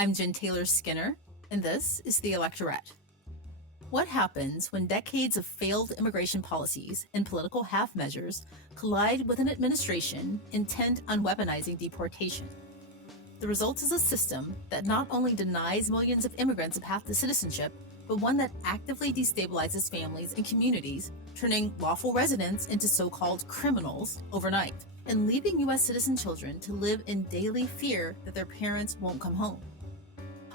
I'm Jen Taylor Skinner, and this is The Electorate. What happens when decades of failed immigration policies and political half measures collide with an administration intent on weaponizing deportation? The result is a system that not only denies millions of immigrants a path to citizenship, but one that actively destabilizes families and communities, turning lawful residents into so-called criminals overnight, and leaving U.S. citizen children to live in daily fear that their parents won't come home.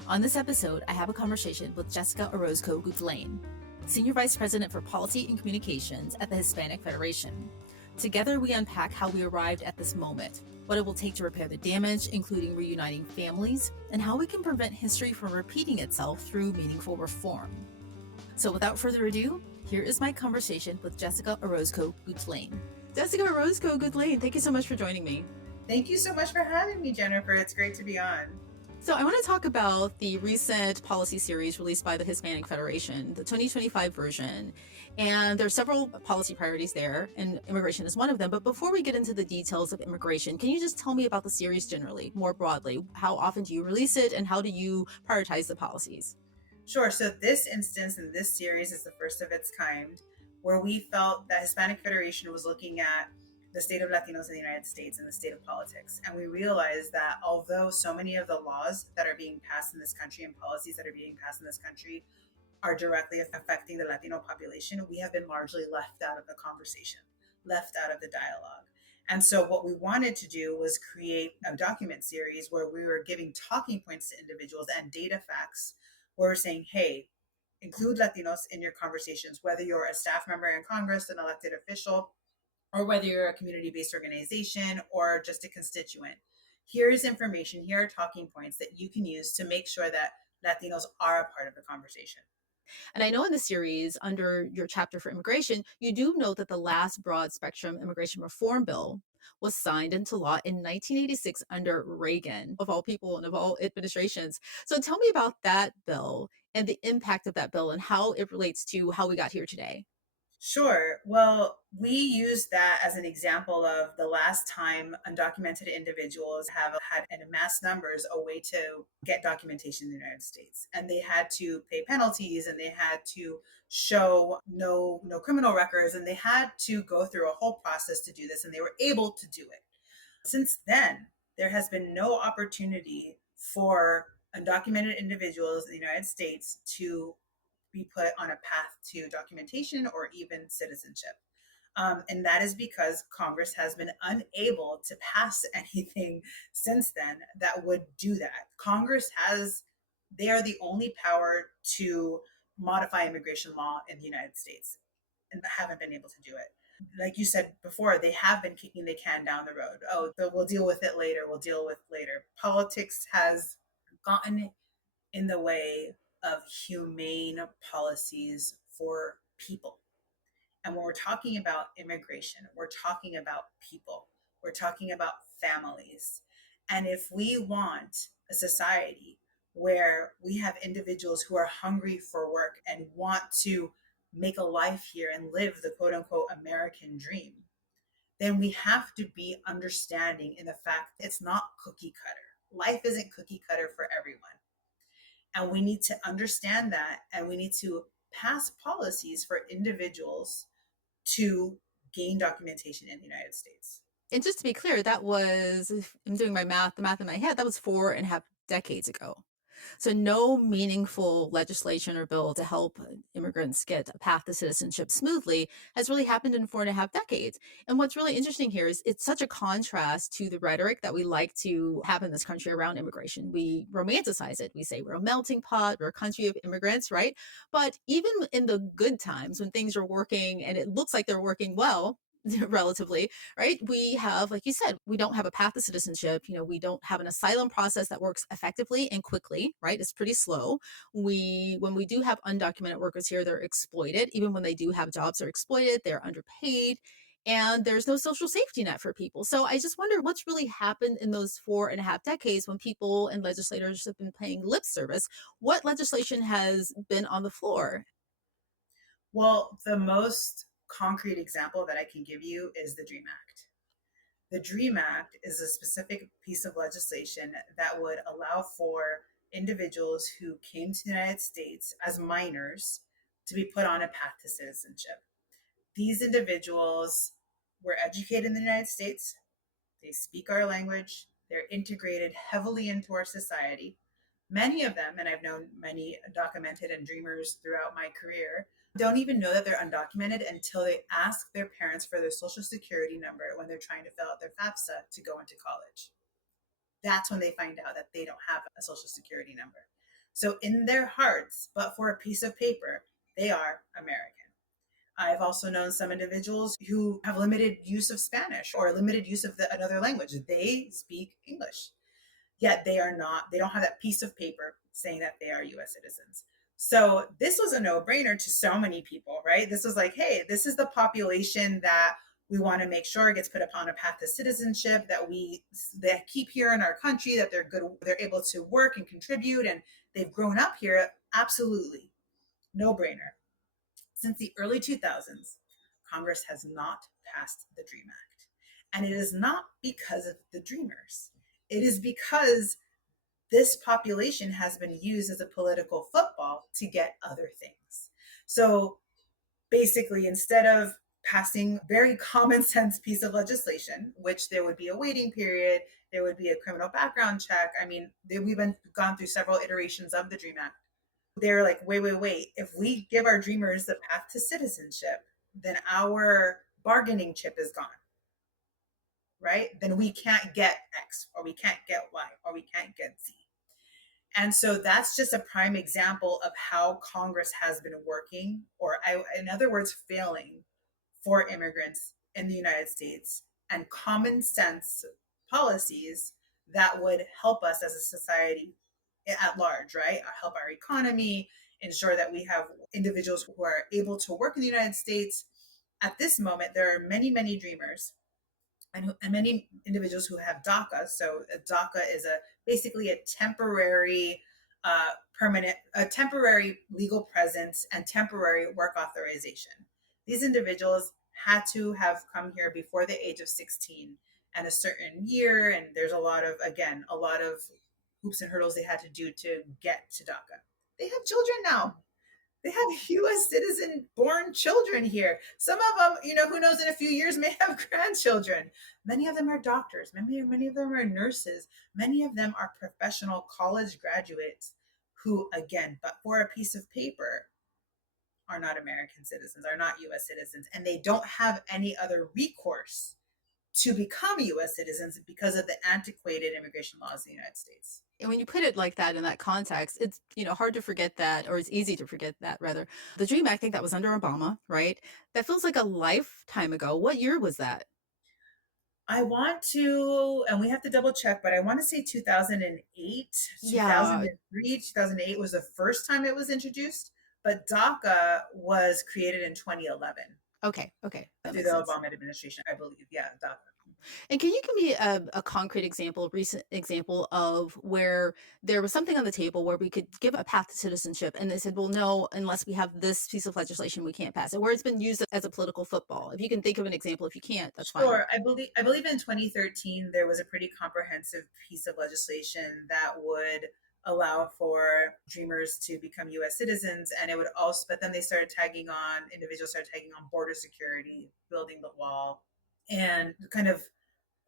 On this episode, I have a conversation with Jessica Orozco Guttlein, Senior Vice President for Policy and Communications at the Hispanic Federation. Together, we unpack how we arrived at this moment, what it will take to repair the damage, including reuniting families, and how we can prevent history from repeating itself through meaningful reform. So without further ado, here is my conversation with Jessica Orozco Guttlein. Jessica Orozco Guttlein, thank you so much for joining me. Thank you so much for having me, Jennifer. It's great to be on. So I want to talk about the recent policy series released by the Hispanic Federation, the 2025 version. And there are several policy priorities there, and immigration is one of them. But before we get into the details of immigration, can you just tell me about the series generally, more broadly? How often do you release it, and how do you prioritize the policies? Sure. So this instance in this series is the first of its kind, where we felt that Hispanic Federation was looking at the state of Latinos in the United States and the state of politics. And we realized that although so many of the laws that are being passed in this country and policies that are being passed in this country are directly affecting the Latino population, we have been largely left out of the conversation, left out of the dialogue. And so what we wanted to do was create a document series where we were giving talking points to individuals and data facts where we're saying, hey, include Latinos in your conversations, whether you're a staff member in Congress, an elected official, or whether you're a community-based organization or just a constituent. Here is information, here are talking points that you can use to make sure that Latinos are a part of the conversation. And I know in the series, under your chapter for immigration, you do note that the last broad spectrum immigration reform bill was signed into law in 1986 under Reagan, of all people and of all administrations. So tell me about that bill and the impact of that bill and how it relates to how we got here today. Sure. Well, we use that as an example of the last time undocumented individuals have had in mass numbers a way to get documentation in the United States. And they had to pay penalties and they had to show no criminal records and they had to go through a whole process to do this and they were able to do it. Since then, there has been no opportunity for undocumented individuals in the United States to be put on a path to documentation or even citizenship. And that is because Congress has been unable to pass anything since then that would do that. They are the only power to modify immigration law in the United States and haven't been able to do it. Like you said before, they have been kicking the can down the road. Oh, we'll deal with it later. We'll deal with later. Politics has gotten in the way of humane policies for people. And when we're talking about immigration, we're talking about people, we're talking about families. And if we want a society where we have individuals who are hungry for work and want to make a life here and live the quote unquote American dream, then we have to be understanding in the fact that it's not cookie cutter. Life isn't cookie cutter for everyone. And we need to understand that, and we need to pass policies for individuals to gain documentation in the United States. And just to be clear, that was, if I'm doing the math in my head, that was 4.5 decades ago. So no meaningful legislation or bill to help immigrants get a path to citizenship smoothly has really happened in 4.5 decades. And what's really interesting here is it's such a contrast to the rhetoric that we like to have in this country around immigration. We romanticize it. We say we're a melting pot, we're a country of immigrants, right? But even in the good times when things are working and it looks like they're working well, relatively, right? We have, like you said, we don't have a path to citizenship. We don't have an asylum process that works effectively and quickly, right? It's pretty slow. When we do have undocumented workers here, they're exploited. Even when they do have jobs, they're exploited, they're underpaid, and there's no social safety net for people. So I just wonder what's really happened in those 4.5 decades when people and legislators have been paying lip service. What legislation has been on the floor? Well, the most concrete example that I can give you is the DREAM Act. The DREAM Act is a specific piece of legislation that would allow for individuals who came to the United States as minors to be put on a path to citizenship. These individuals were educated in the United States. They speak our language. They're integrated heavily into our society. Many of them, and I've known many documented and dreamers throughout my career, don't even know that they're undocumented until they ask their parents for their social security number when they're trying to fill out their FAFSA to go into college. That's when they find out that they don't have a social security number. So in their hearts, but for a piece of paper, they are American. I've also known some individuals who have limited use of Spanish or limited use of another language. They speak English, yet they don't have that piece of paper saying that they are US citizens. So this was a no-brainer to so many people, right? This was like, hey, this is the population that we want to make sure gets put upon a path to citizenship, that keep here in our country, that they're able to work and contribute, and they've grown up here. Absolutely. No-brainer. Since the early 2000s, Congress has not passed the DREAM Act. And it is not because of the Dreamers. It is because this population has been used as a political football to get other things. So basically, instead of passing very common sense piece of legislation, which there would be a waiting period, there would be a criminal background check. I mean, we've gone through several iterations of the DREAM Act. They're like, wait. If we give our dreamers the path to citizenship, then our bargaining chip is gone, right? Then we can't get X, or we can't get Y, or we can't get Z. And so that's just a prime example of how Congress has been working, in other words, failing for immigrants in the United States, and common sense policies that would help us as a society at large, right? Help our economy, ensure that we have individuals who are able to work in the United States. At this moment, there are many, many dreamers and many individuals who have DACA. So DACA is basically a temporary a temporary legal presence and temporary work authorization. These individuals had to have come here before the age of 16 and a certain year. And there's a lot of hoops and hurdles they had to do to get to DACA. They have children now. They have U.S. citizen born children here. Some of them, who knows, in a few years may have grandchildren. Many of them are doctors. Many of them are nurses. Many of them are professional college graduates who, again, but for a piece of paper, are not American citizens, are not U.S. citizens, and they don't have any other recourse to become U.S. citizens because of the antiquated immigration laws in the United States. And when you put it like that in that context, it's hard to forget that, or it's easy to forget that rather. The DREAM Act, I think that was under Obama, right? That feels like a lifetime ago. What year was that? I want to, and we have to double check, but I want to say 2008, Yeah. 2003, 2008 was the first time it was introduced, but DACA was created in 2011 Okay. That through makes the sense. Obama administration, I believe. Yeah, DACA. And can you give me a concrete example, recent example of where there was something on the table where we could give a path to citizenship and they said, well, no, unless we have this piece of legislation, we can't pass it, where it's been used as a political football? If you can think of an example, if you can't, that's fine. Sure. I believe in 2013 there was a pretty comprehensive piece of legislation that would allow for dreamers to become US citizens, and it would also, but then individuals started tagging on border security, building the wall, and kind of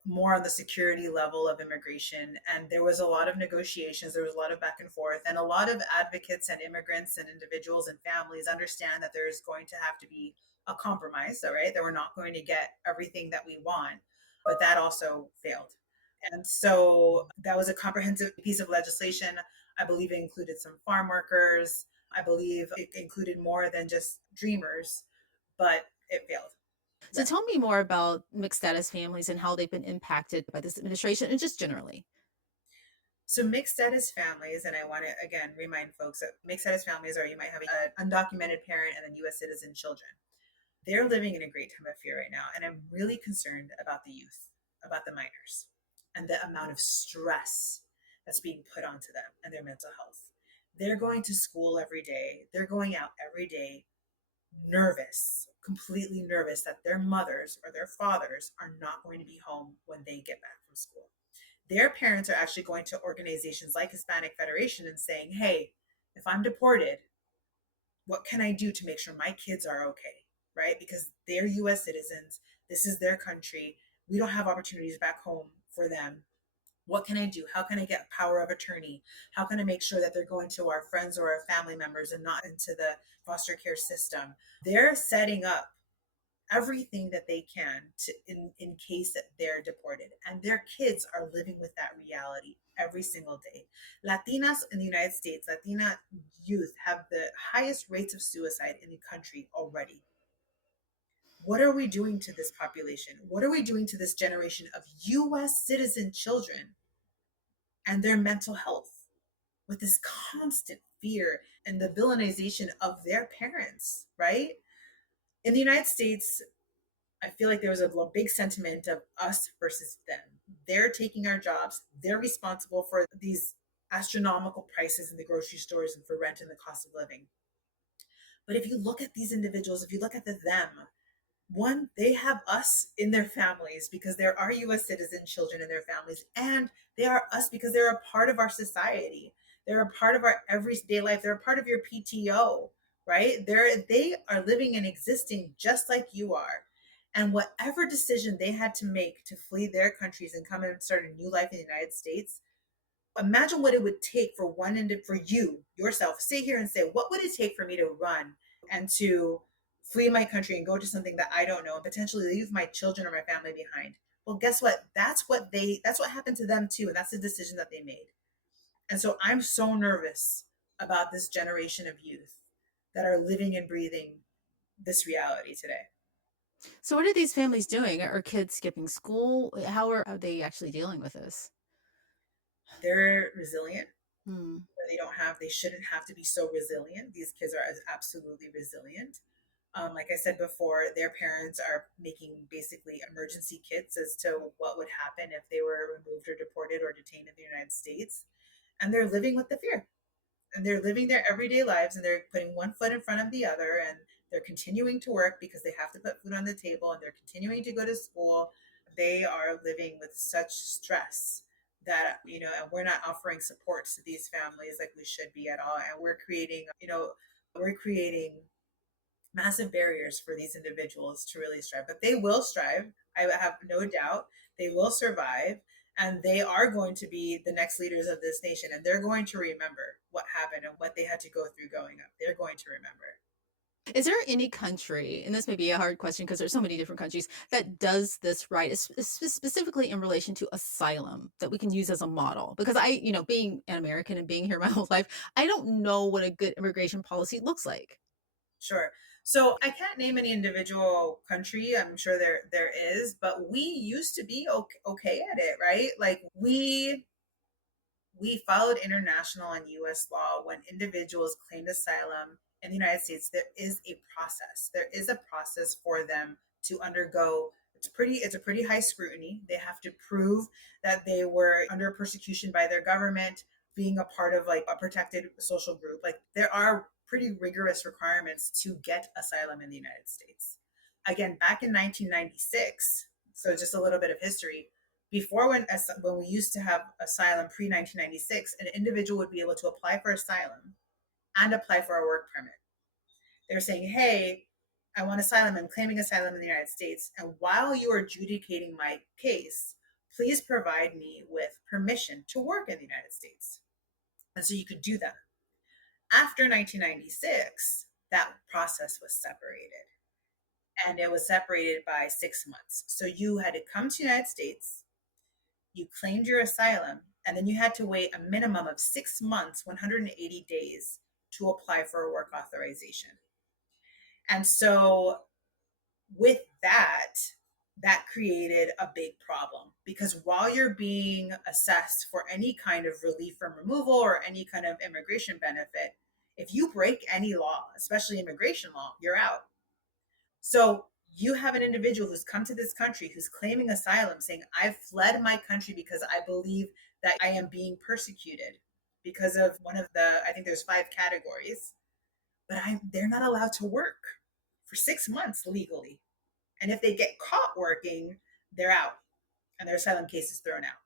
more on the security level of immigration. And there was a lot of negotiations, there was a lot of back and forth, and a lot of advocates and immigrants and individuals and families understand that there's going to have to be a compromise, all right, that we're not going to get everything that we want, but that also failed. And so that was a comprehensive piece of legislation. I believe it included some farm workers. I believe it included more than just dreamers, but it failed. So tell me more about mixed status families and how they've been impacted by this administration and just generally. So mixed status families, and I want to again remind folks that mixed status families are, you might have an undocumented parent and then US citizen children. They're living in a great time of fear right now. And I'm really concerned about the youth, about the minors, and the amount of stress that's being put onto them and their mental health. They're going to school every day. They're going out every day, nervous, completely nervous that their mothers or their fathers are not going to be home when they get back from school. their parents are actually going to organizations like Hispanic Federation and saying, hey, if I'm deported, what can I do to make sure my kids are okay? Right? Because they're US citizens. This is their country. We don't have opportunities back home for them. What can I do? How can I get power of attorney? How can I make sure that they're going to our friends or our family members and not into the foster care system? They're setting up everything that they can to in case that they're deported, and their kids are living with that reality every single day. Latinas in the United States, Latina youth have the highest rates of suicide in the country already. What are we doing to this population? What are we doing to this generation of US citizen children and their mental health with this constant fear and the villainization of their parents, right? In the United States, I feel like there was a big sentiment of us versus them. They're taking our jobs. They're responsible for these astronomical prices in the grocery stores and for rent and the cost of living. But if you look at these individuals, if you look at them, one, they have us in their families because there are US citizen children in their families, and they are us because they're a part of our society. They're a part of our everyday life. They're a part of your PTO, right? They are living and existing just like you are. And whatever decision they had to make to flee their countries and come and start a new life in the United States, imagine what it would take for for you yourself, sit here and say, what would it take for me to run and to flee my country and go to something that I don't know and potentially leave my children or my family behind? Well, guess what? That's what happened to them too. And that's the decision that they made. And so I'm so nervous about this generation of youth that are living and breathing this reality today. So, what are these families doing? Are kids skipping school? How are they actually dealing with this? They're resilient. Hmm. They shouldn't have to be so resilient. These kids are absolutely resilient. Like I said before, their parents are making basically emergency kits as to what would happen if they were removed or deported or detained in the United States. And they're living with the fear. And they're living their everyday lives and they're putting one foot in front of the other and they're continuing to work because they have to put food on the table and they're continuing to go to school. They are living with such stress that, and we're not offering supports to these families like we should be at all. And we're creating massive barriers for these individuals to really strive. But they will strive. I have no doubt they will survive. And they are going to be the next leaders of this nation. And they're going to remember what happened and what they had to go through growing up. They're going to remember. Is there any country, and this may be a hard question because there's so many different countries that does this right, specifically in relation to asylum that we can use as a model? Because being an American and being here my whole life, I don't know what a good immigration policy looks like. Sure. So I can't name any individual country. I'm sure there is, but we used to be okay at it, right? Like we followed international and US law when individuals claimed asylum in the United States. There is a process. There is a process for them to undergo. It's a pretty high scrutiny. They have to prove that they were under persecution by their government, being a part of like a protected social group. Like there are pretty rigorous requirements to get asylum in the United States. Again, back in 1996, so just a little bit of history, before when we used to have asylum pre 1996, an individual would be able to apply for asylum and apply for a work permit. They're saying, hey, I want asylum. I'm claiming asylum in the United States. And while you are adjudicating my case, please provide me with permission to work in the United States. And so you could do that. After 1996, that process was separated. And it was separated by 6 months. So you had to come to the United States, you claimed your asylum, and then you had to wait a minimum of 6 months, 180 days, to apply for a work authorization. And so with that created a big problem because while you're being assessed for any kind of relief from removal or any kind of immigration benefit, if you break any law, especially immigration law, you're out. So you have an individual who's come to this country who's claiming asylum saying, I've fled my country because I believe that I am being persecuted because of one of I think there's 5 categories, but they're not allowed to work for 6 months legally. And if they get caught working, they're out and their asylum case is thrown out.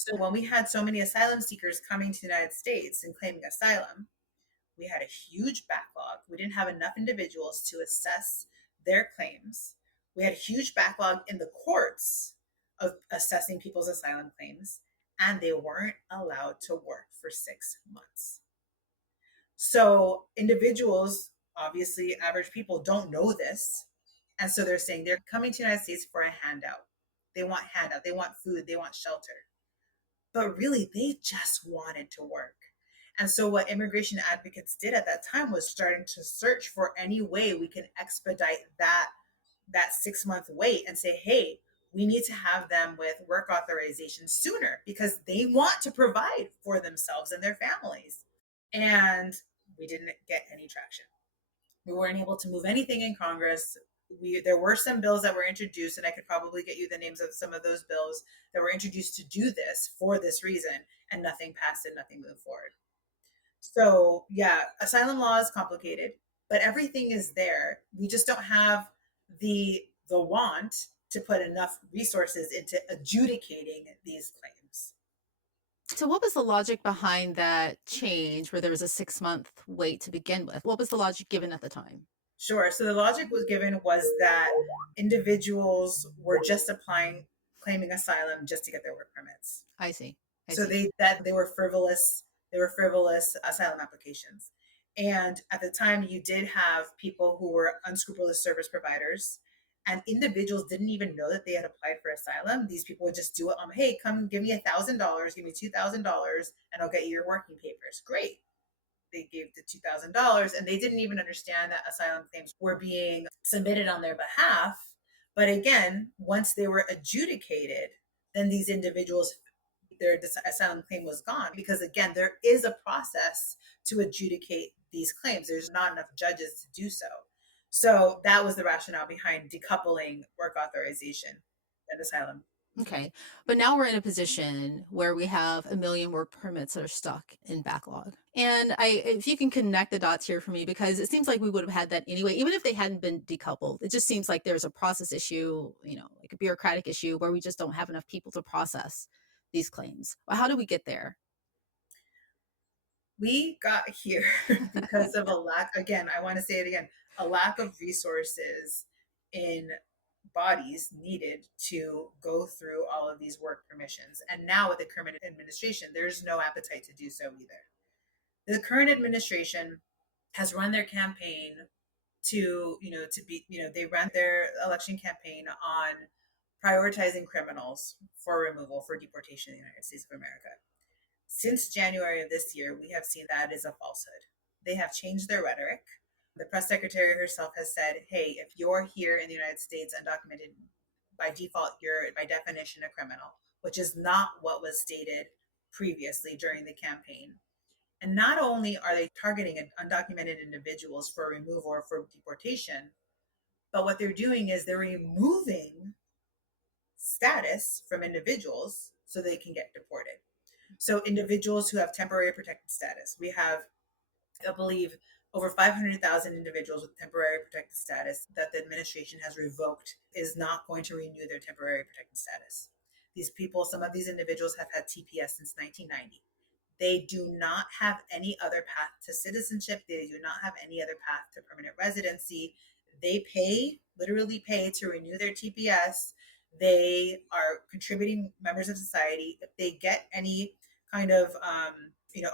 So when we had so many asylum seekers coming to the United States and claiming asylum, we had a huge backlog. We didn't have enough individuals to assess their claims. We had a huge backlog in the courts of assessing people's asylum claims, and they weren't allowed to work for 6 months. So individuals, obviously average people, don't know this. And so they're saying they're coming to the United States for a handout. They want handout, they want food, they want shelter. But really, they just wanted to work. And so what immigration advocates did at that time was starting to search for any way we can expedite that 6 month wait and say, hey, we need to have them with work authorization sooner because they want to provide for themselves and their families. And we didn't get any traction. We weren't able to move anything in Congress. There were some bills that were introduced, and I could probably get you the names of some of those bills that were introduced to do this for this reason, and nothing passed and nothing moved forward. So yeah, asylum law is complicated, but everything is there. We just don't have the want to put enough resources into adjudicating these claims. So, what was the logic behind that change where there was a 6 month wait to begin with? What was the logic given at the time? Sure. So the logic was given was that individuals were just applying, claiming asylum just to get their work permits. I see. I So see. they were frivolous. They were frivolous asylum applications. And at the time, you did have people who were unscrupulous service providers, and individuals didn't even know that they had applied for asylum. These people would just do it on, hey, come give me $1,000, give me $2,000, and I'll get you your working papers. Great. They gave the $2,000, and they didn't even understand that asylum claims were being submitted on their behalf. But again, once they were adjudicated, then these individuals, their asylum claim was gone because again, there is a process to adjudicate these claims. There's not enough judges to do so. So that was the rationale behind decoupling work authorization and asylum. Okay. But now we're in a position where we have a million work permits that are stuck in backlog. And if you can connect the dots here for me, because it seems like we would have had that anyway, even if they hadn't been decoupled. It just seems like there's a process issue, like a bureaucratic issue where we just don't have enough people to process these claims. Well, how do we get there? We got here because of a lack, again, I want to say it again, a lack of resources in bodies needed to go through all of these work permissions. And now with the current administration, there's no appetite to do so either. The current administration has run their campaign they ran their election campaign on prioritizing criminals for removal, for deportation in the United States of America. Since January of this year, we have seen that is a falsehood. They have changed their rhetoric. The press secretary herself has said, hey, if you're here in the United States undocumented, by default, you're by definition a criminal, which is not what was stated previously during the campaign. And not only are they targeting undocumented individuals for removal or for deportation, but what they're doing is they're removing status from individuals so they can get deported. So individuals who have temporary protected status, we have, I believe, over 500,000 individuals with temporary protected status that the administration has revoked, is not going to renew their temporary protected status. These people, some of these individuals have had TPS since 1990. They do not have any other path to citizenship. They do not have any other path to permanent residency. They literally pay to renew their TPS. They are contributing members of society. If they get any kind of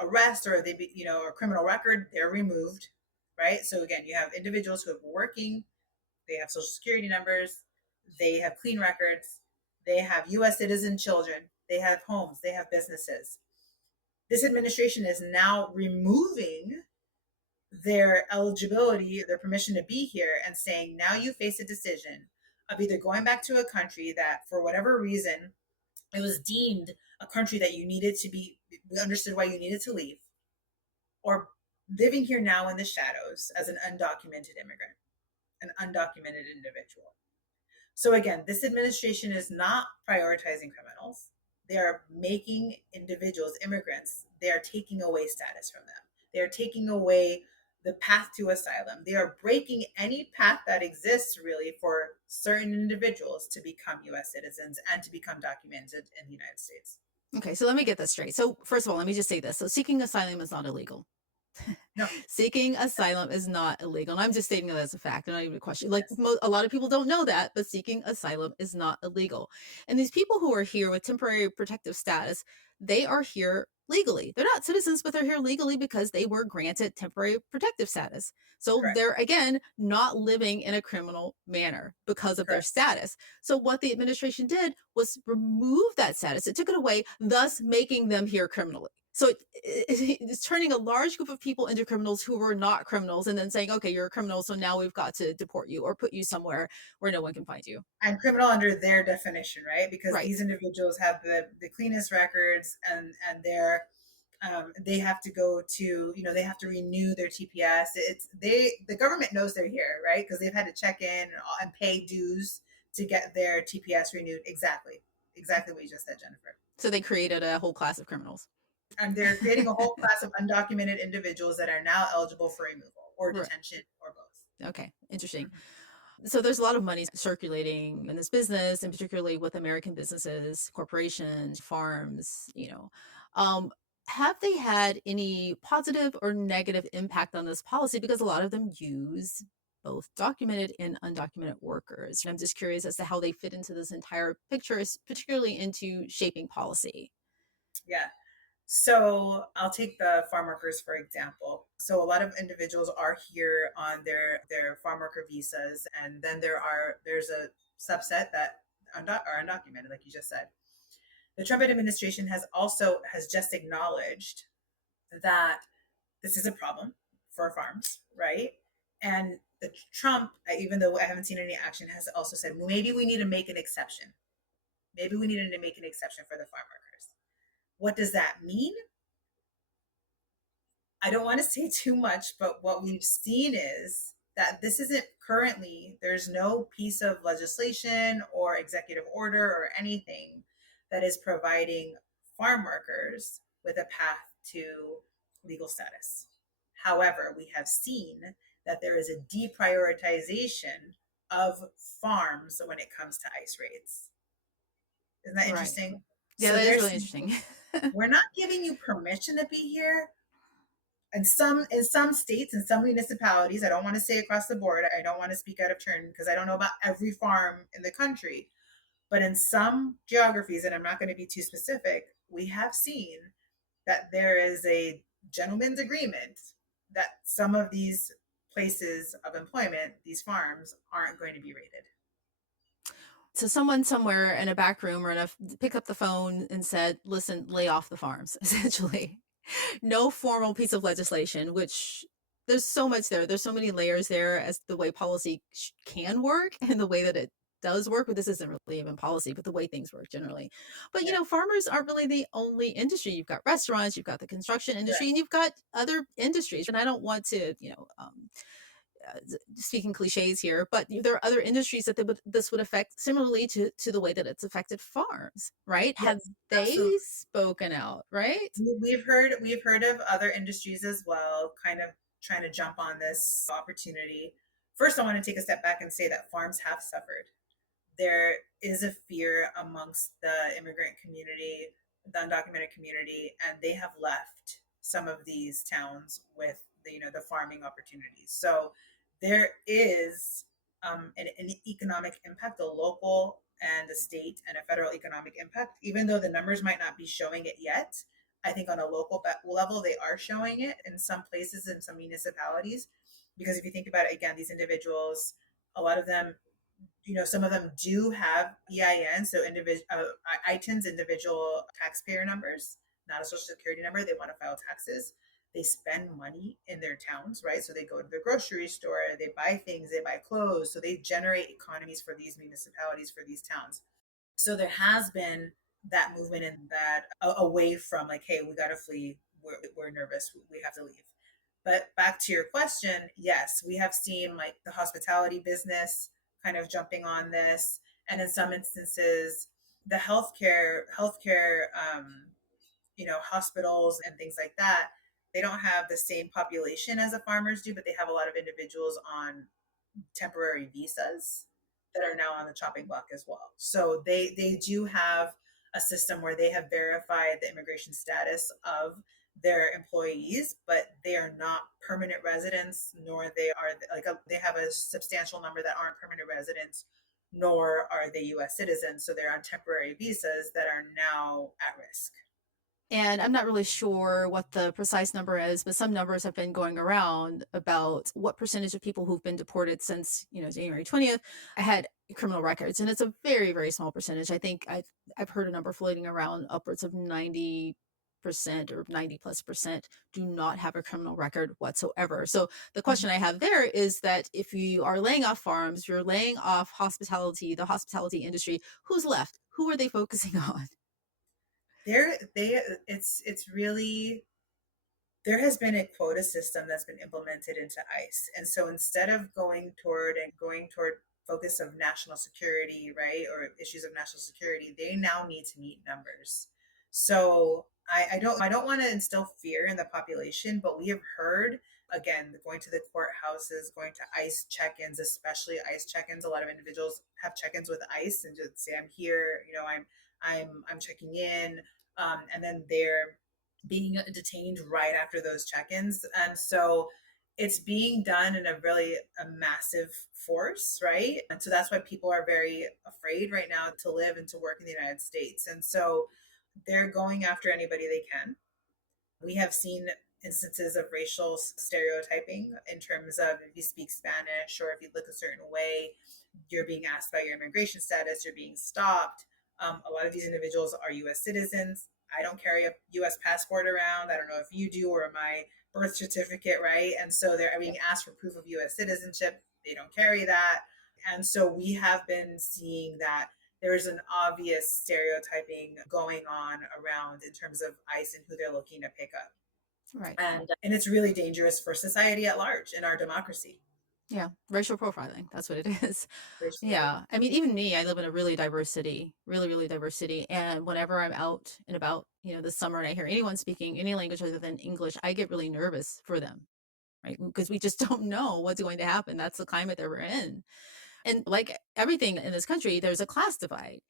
arrest or a criminal record, they're removed, right? So again, you have individuals who have been working, they have social security numbers, they have clean records, they have U.S. citizen children, they have homes, they have businesses. This administration is now removing their eligibility, their permission to be here, and saying, now you face a decision of either going back to a country that, for whatever reason, it was deemed a country that you needed to be, we understood why you needed to leave, or living here now in the shadows as an undocumented immigrant, an undocumented individual. So again, this administration is not prioritizing criminals. They are making individuals, immigrants, they are taking away status from them. They are taking away the path to asylum. They are breaking any path that exists really for certain individuals to become US citizens and to become documented in the United States. Okay, so let me get this straight. So first of all, let me just say this. So seeking asylum is not illegal. No, Seeking asylum is not illegal. And I'm just stating it as a fact. I'm not even a question. Like yes, a lot of people don't know that, but seeking asylum is not illegal. And these people who are here with temporary protective status, they are here legally. They're not citizens, but they're here legally because they were granted temporary protective status. So correct, they're, again, not living in a criminal manner because of their correct. status. So what the administration did was remove that status. It took it away, thus making them here criminally. So it's turning a large group of people into criminals who were not criminals and then saying, okay, you're a criminal. So now we've got to deport you or put you somewhere where no one can find you. And criminal under their definition, right? Because Right. these individuals have the cleanest records, and they have to go to, they have to renew their TPS. The government knows they're here, right? Because they've had to check in and pay dues to get their TPS renewed. Exactly what you just said, Jennifer. So they created a whole class of criminals. And they're creating a whole class of undocumented individuals that are now eligible for removal or Right. detention or both. Okay. Interesting. Mhm. So there's a lot of money circulating in this business, and particularly with American businesses, corporations, farms, Um, have they had any positive or negative impact on this policy? Because a lot of them use both documented and undocumented workers. And I'm just curious as to how they fit into this entire picture, particularly into shaping policy. Yeah. So I'll take the farm workers for example. So a lot of individuals are here on their farm worker visas, and then there's a subset that are undocumented, like you just said. The Trump administration has just acknowledged that this is a problem for farms, right? And the Trump, even though I haven't seen any action, has also said, well, maybe we need to make an exception. Maybe we needed to make an exception for the farm workers. What does that mean? I don't want to say too much, but what we've seen is that this isn't currently, there's no piece of legislation or executive order or anything that is providing farm workers with a path to legal status. However, we have seen that there is a deprioritization of farms when it comes to ICE raids. Isn't that Right. interesting? Yeah, So that is there's really interesting. we're not giving you permission to be here. In some states, in some municipalities, I don't want to say across the board, I don't want to speak out of turn because I don't know about every farm in the country, but in some geographies, and I'm not going to be too specific, we have seen that there is a gentleman's agreement that some of these places of employment, these farms, aren't going to be rated. So someone somewhere in a back room or picked up the phone and said, listen, lay off the farms, essentially. No formal piece of legislation, which there's so much there. There's so many layers there as the way policy can work and the way that it does work. But this isn't really even policy, but the way things work generally. But Yeah, farmers aren't really the only industry. You've got restaurants, you've got the construction industry, correct. and you've got other industries. And I don't want to, speaking cliches here, but there are other industries that this would affect similarly to the way that it's affected farms, right? Have Yes, they absolutely. spoken out, right? We've heard of other industries as well, kind of trying to jump on this opportunity. First, I want to take a step back and say that farms have suffered. There is a fear amongst the immigrant community, the undocumented community, and they have left some of these towns with the farming opportunities. So there is an economic impact, a local and a state and a federal economic impact, even though the numbers might not be showing it yet. I think on a local level, they are showing it in some places, in some municipalities. Because if you think about it, again, these individuals, a lot of them, some of them do have EIN, so ITINs, individual taxpayer numbers, not a social security number. They want to file taxes. They spend money in their towns, right? So they go to the grocery store, they buy things, they buy clothes. So they generate economies for these municipalities, for these towns. So there has been that movement in that away from like, hey, we got to flee. We're nervous. We have to leave. But back to your question, yes, we have seen like the hospitality business kind of jumping on this, and in some instances, the healthcare, hospitals and things like that. They don't have the same population as the farmers do, but they have a lot of individuals on temporary visas that are now on the chopping block as well. So they do have a system where they have verified the immigration status of their employees, but they are not permanent residents, nor they are they have a substantial number that aren't permanent residents, nor are they U.S. citizens. So they're on temporary visas that are now at risk. And I'm not really sure what the precise number is, but some numbers have been going around about what percentage of people who've been deported since, January 20th had criminal records. And it's a very, very small percentage. I think I've heard a number floating around upwards of 90% or 90+% do not have a criminal record whatsoever. So the question I have there is that if you are laying off farms, you're laying off hospitality, the hospitality industry, who's left? Who are they focusing on? It's really, there has been a quota system that's been implemented into ICE. And so instead of going toward focus of national security, right, or issues of national security, they now need to meet numbers. So I don't want to instill fear in the population, but we have heard, again, going to the courthouses, going to ICE check-ins, especially ICE check-ins. A lot of individuals have check-ins with ICE and just say, "I'm here, I'm checking in," and then they're being detained right after those check-ins. And so it's being done in a massive force, right? And so that's why people are very afraid right now to live and to work in the United States. And so they're going after anybody they can. We have seen instances of racial stereotyping in terms of if you speak Spanish or if you look a certain way, you're being asked about your immigration status, you're being stopped. A lot of these individuals are US citizens. I don't carry a US passport around. I don't know if you do, or my birth certificate, right? And so they're being asked for proof of US citizenship. They don't carry that. And so we have been seeing that there's an obvious stereotyping going on around in terms of ICE and who they're looking to pick up. Right. And it's really dangerous for society at large in our democracy. Yeah, racial profiling. That's what it is. Racial. Yeah. I mean, even me, I live in a really diverse city, really, really diverse city. And whenever I'm out and about, this summer and I hear anyone speaking any language other than English, I get really nervous for them, right? Because we just don't know what's going to happen. That's the climate that we're in. And like everything in this country, there's a class divide.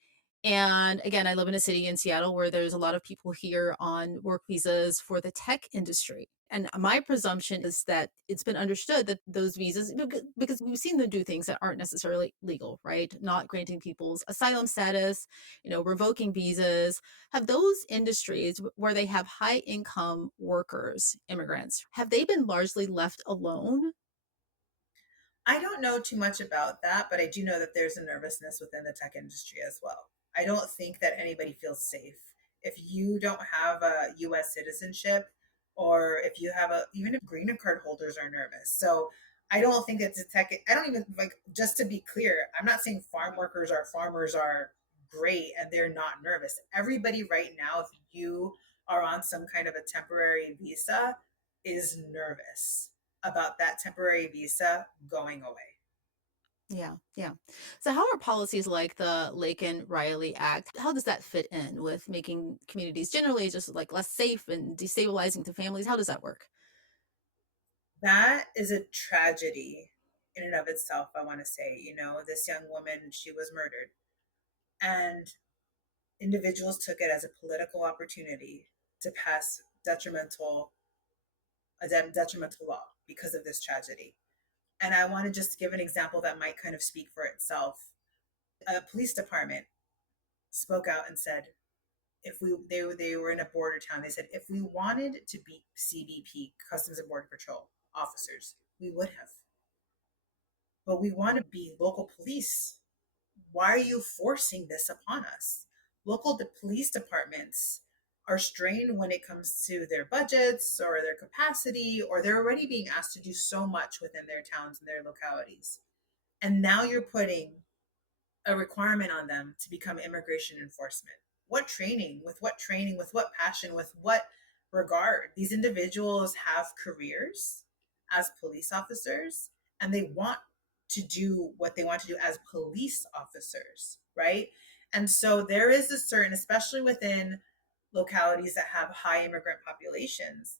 And again, I live in a city in Seattle where there's a lot of people here on work visas for the tech industry. And my presumption is that it's been understood that those visas, because we've seen them do things that aren't necessarily legal, right? Not granting people's asylum status, revoking visas. Have those industries where they have high income workers, immigrants, have they been largely left alone? I don't know too much about that, but I do know that there's a nervousness within the tech industry as well. I don't think that anybody feels safe. If you don't have a US citizenship, or if you have even if green card holders are nervous. So I don't think it's a tech. I don't even like, just to be clear, I'm not saying farmers are great and they're not nervous. Everybody right now, if you are on some kind of a temporary visa, is nervous about that temporary visa going away. Yeah, yeah. So how are policies like the Laken Riley Act, how does that fit in with making communities generally just like less safe and destabilizing to families? How does that work? That is a tragedy in and of itself, I want to say. This young woman, she was murdered. And individuals took it as a political opportunity to pass a detrimental law because of this tragedy. And I want to just give an example that might kind of speak for itself. A police department spoke out and said, if they were in a border town, they said, if we wanted to be CBP, Customs and Border Patrol officers, we would have. But we want to be local police. Why are you forcing this upon us? Local police departments are strained when it comes to their budgets or their capacity, or they're already being asked to do so much within their towns and their localities. And now you're putting a requirement on them to become immigration enforcement. What training? With what training? With what passion? With what regard? These individuals have careers as police officers, and they want to do what they want to do as police officers, right? And so there is a certain, especially within localities that have high immigrant populations,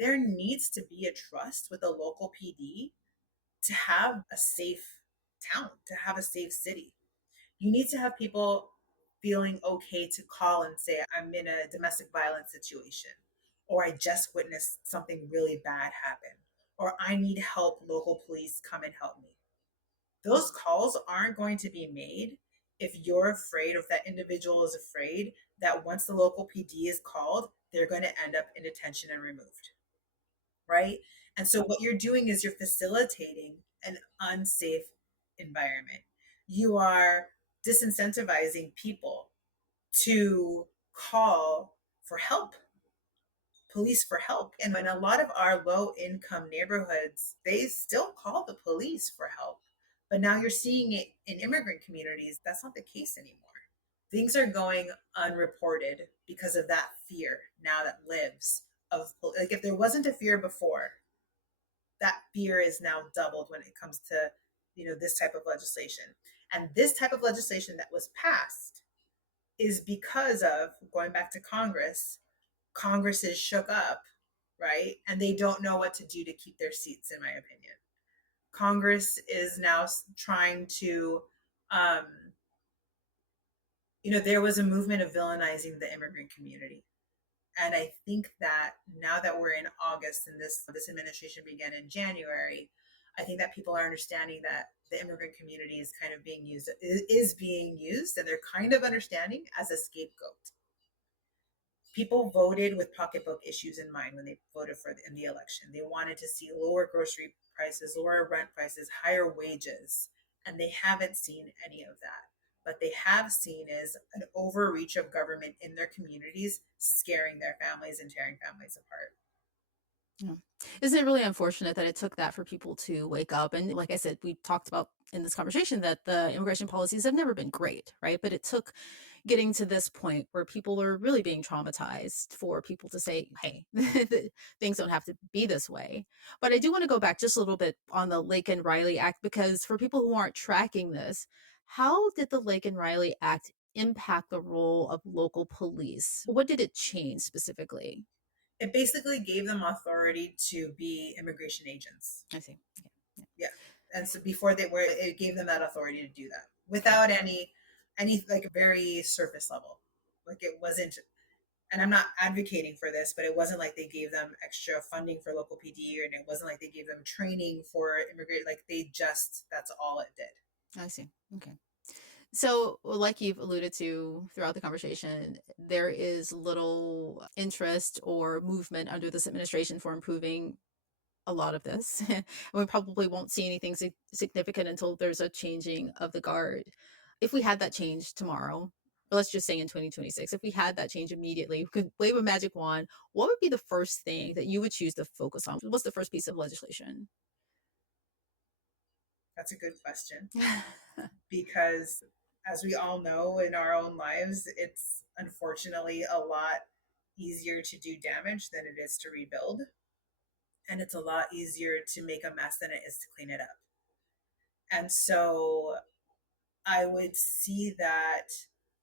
there needs to be a trust with the local PD to have a safe town, to have a safe city. You need to have people feeling okay to call and say, I'm in a domestic violence situation, or I just witnessed something really bad happen, or I need help, local police come and help me. Those calls aren't going to be made if you're afraid, or if that individual is afraid that once the local PD is called, they're going to end up in detention and removed, right? And so what you're doing is you're facilitating an unsafe environment. You are disincentivizing people to call for help, police for help. And in a lot of our low income neighborhoods, they still call the police for help. But now you're seeing it in immigrant communities. That's not the case anymore. Things are going unreported because of that fear now that lives of, like, if there wasn't a fear before, that fear is now doubled when it comes to, this type of legislation. And this type of legislation that was passed is because of, going back to Congress is shook up, right? And they don't know what to do to keep their seats, in my opinion. Congress is now trying to, um, there was a movement of villainizing the immigrant community. And I think that now that we're in August and this administration began in January, I think that people are understanding that the immigrant community is kind of being used, and they're kind of understanding as a scapegoat. People voted with pocketbook issues in mind when they voted in the election. They wanted to see lower grocery prices, lower rent prices, higher wages, and they haven't seen any of that. What they have seen is an overreach of government in their communities, scaring their families and tearing families apart. Yeah. Isn't it really unfortunate that it took that for people to wake up? And like I said, we talked about in this conversation that the immigration policies have never been great, right? But it took getting to this point where people are really being traumatized for people to say, hey, things don't have to be this way. But I do want to go back just a little bit on the Laken Riley Act, because for people who aren't tracking this, how did the Laken Riley Act impact the role of local police? What did it change specifically? It basically gave them authority to be immigration agents. I see. Okay. Yeah. Yeah. And so before it gave them that authority to do that without any like very surface level. Like it wasn't, and I'm not advocating for this, but it wasn't like they gave them extra funding for local PD, and it wasn't like they gave them training for immigrant. Like that's all it did. I see. Okay. So, like you've alluded to throughout the conversation, there is little interest or movement under this administration for improving a lot of this. And we probably won't see anything significant until there's a changing of the guard. If we had that change tomorrow, or let's just say in 2026, if we had that change immediately, we could wave a magic wand, what would be the first thing that you would choose to focus on? What's the first piece of legislation? That's a good question, because as we all know in our own lives, it's unfortunately a lot easier to do damage than it is to rebuild. And it's a lot easier to make a mess than it is to clean it up. And so I would see that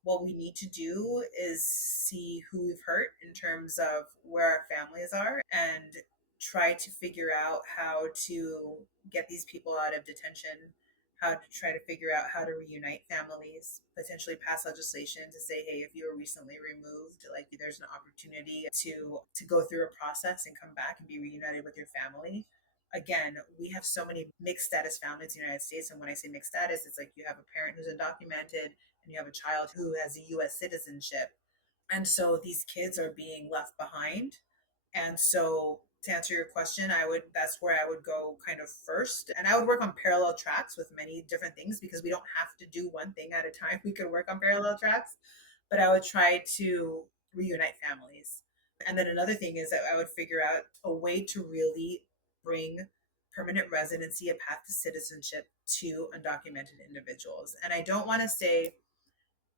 what we need to do is see who we've hurt in terms of where our families are, and try to figure out how to get these people out of detention, how to try to figure out how to reunite families, potentially pass legislation to say, hey, if you were recently removed, like there's an opportunity to go through a process and come back and be reunited with your family. Again, we have so many mixed status families in the United States. And when I say mixed status, it's like you have a parent who's undocumented and you have a child who has a US citizenship. And so these kids are being left behind. And so to answer your question, that's where I would go kind of first. And I would work on parallel tracks with many different things, because we don't have to do one thing at a time. We could work on parallel tracks, but I would try to reunite families. And then another thing is that I would figure out a way to really bring permanent residency, a path to citizenship, to undocumented individuals. And I don't want to say,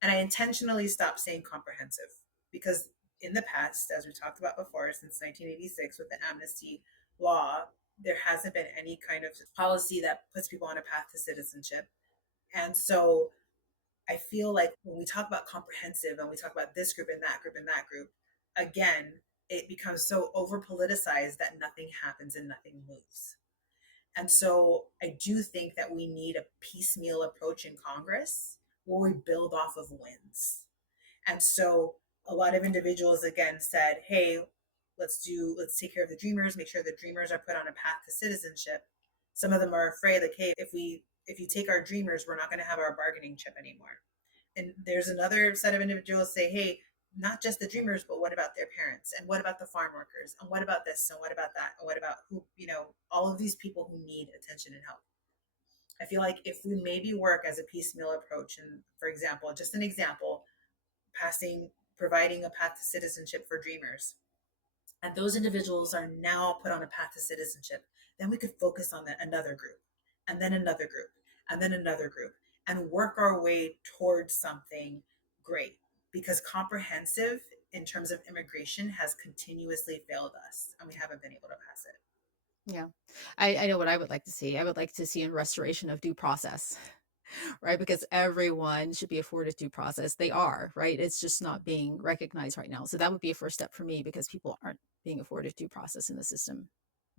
and I intentionally stopped saying comprehensive, because in the past, as we talked about before, since 1986 with the amnesty law, there hasn't been any kind of policy that puts people on a path to citizenship. And so I feel like when we talk about comprehensive and we talk about this group and that group and that group, again, it becomes so over politicized that nothing happens and nothing moves. And so I do think that we need a piecemeal approach in Congress where we build off of wins. And so a lot of individuals again said, hey, let's take care of the dreamers, make sure the dreamers are put on a path to citizenship. Some of them are afraid, like, hey, if you take our dreamers, we're not going to have our bargaining chip anymore. And there's another set of individuals say, hey, not just the dreamers, but what about their parents? And what about the farm workers? And what about this? And what about that? And what about who, all of these people who need attention and help? I feel like if we maybe work as a piecemeal approach, and for example, just an example, providing a path to citizenship for dreamers, and those individuals are now put on a path to citizenship, then we could focus on another group, and then another group, and then another group, and work our way towards something great. Because comprehensive in terms of immigration has continuously failed us, and we haven't been able to pass it. Yeah. I know what I would like to see. I would like to see a restoration of due process, right? Because everyone should be afforded due process. They are, right? It's just not being recognized right now. So that would be a first step for me, because people aren't being afforded due process in the system.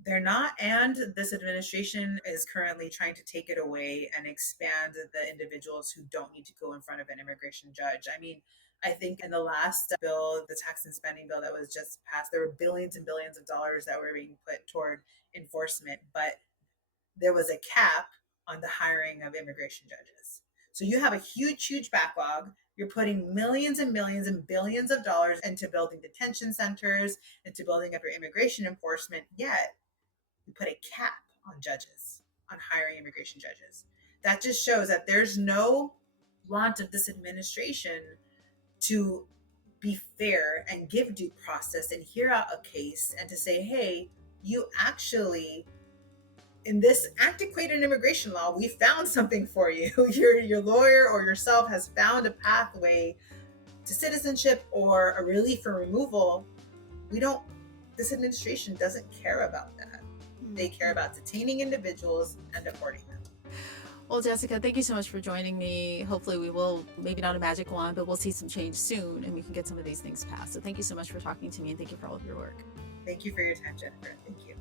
They're not, and this administration is currently trying to take it away and expand the individuals who don't need to go in front of an immigration judge. I mean, I think in the last bill, the tax and spending bill that was just passed, there were billions and billions of dollars that were being put toward enforcement, but there was a cap on the hiring of immigration judges. So you have a huge, huge backlog. You're putting millions and millions and billions of dollars into building detention centers, into building up your immigration enforcement, yet you put a cap on judges, on hiring immigration judges. That just shows that there's no want of this administration to be fair and give due process and hear out a case and to say, hey, you actually, in this antiquated immigration law, we found something for you. Your lawyer or yourself has found a pathway to citizenship or a relief from removal. This administration doesn't care about that. They care about detaining individuals and deporting them. Well, Jessica, thank you so much for joining me. Hopefully we will, maybe not a magic wand, but we'll see some change soon and we can get some of these things passed. So thank you so much for talking to me, and thank you for all of your work. Thank you for your time, Jennifer. Thank you.